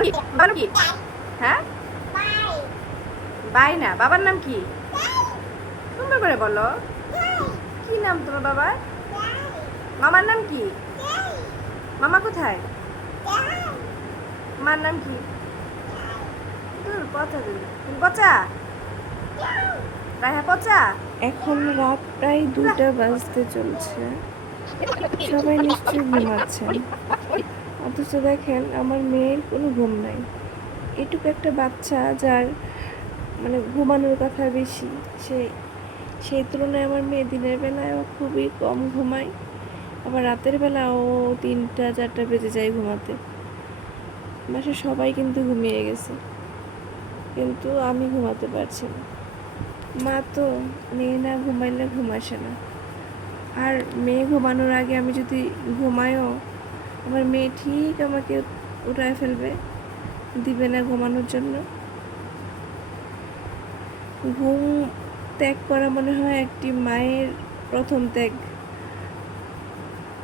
বাবার নাম কি? হ্যাঁ, বাই না, বাবার নাম কি? সুন্দর করে বলো। কি নাম তোমার বাবার? মামার নাম কি? মামা কোথায়? মার নাম কি? দূর পচা দিল, তুমি পচা, রায়হা পচা। এখন রাত প্রায় 2টা বাজতে চলছে। সবাই নিশ্চয়ই ঘুমাচ্ছেন, অথচ দেখেন আমার মেয়ের কোনো ঘুম নাই। এটুকু একটা বাচ্চা যার মানে ঘুমানোর কথা বেশি, সে সেই তুলনায় আমার মেয়ে দিনের বেলায়ও খুবই কম ঘুমায়, আবার রাতের বেলাও 3টা 4টা বেজে যায় ঘুমাতে। বাসায় সবাই কিন্তু ঘুমিয়ে গেছে, কিন্তু আমি ঘুমাতে পারছি না। মা তো মেয়ে না ঘুমাইলে ঘুম আসে না, আর মেয়ে ঘুমানোর আগে আমি যদি ঘুমায়ও আমার মেয়ে ঠিক আমাকে উঠায় ফেলবে, দিবে না ঘুমানোর জন্য। ঘুম ত্যাগ করা মনে হয় একটি মায়ের প্রথম ত্যাগ।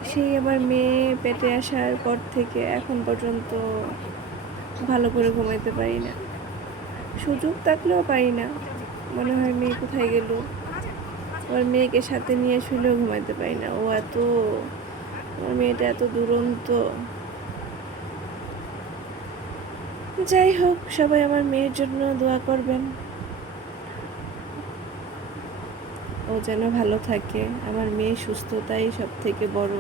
সেই আমার মেয়ে পেটে আসার পর থেকে এখন পর্যন্ত ভালো করে ঘুমাইতে পারি না, সুযোগ থাকলেও পারি না। মনে হয় মেয়ে কোথায় গেল, আমার মেয়েকে সাথে নিয়ে শুলেও ঘুমাইতে পারি না। আমার মেয়েটা এত দুরন্ত। যাই হোক, সবাই আমার মেয়ের জন্য দোয়া করবেন, ও যেন ভালো থাকে। আমার মেয়ে সুস্থতাই সব থেকে বড়,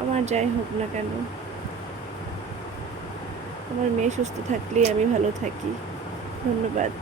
আমার যাই হোক না কেন, আমার মেয়ে সুস্থ থাকলেই আমি ভালো থাকি। ধন্যবাদ।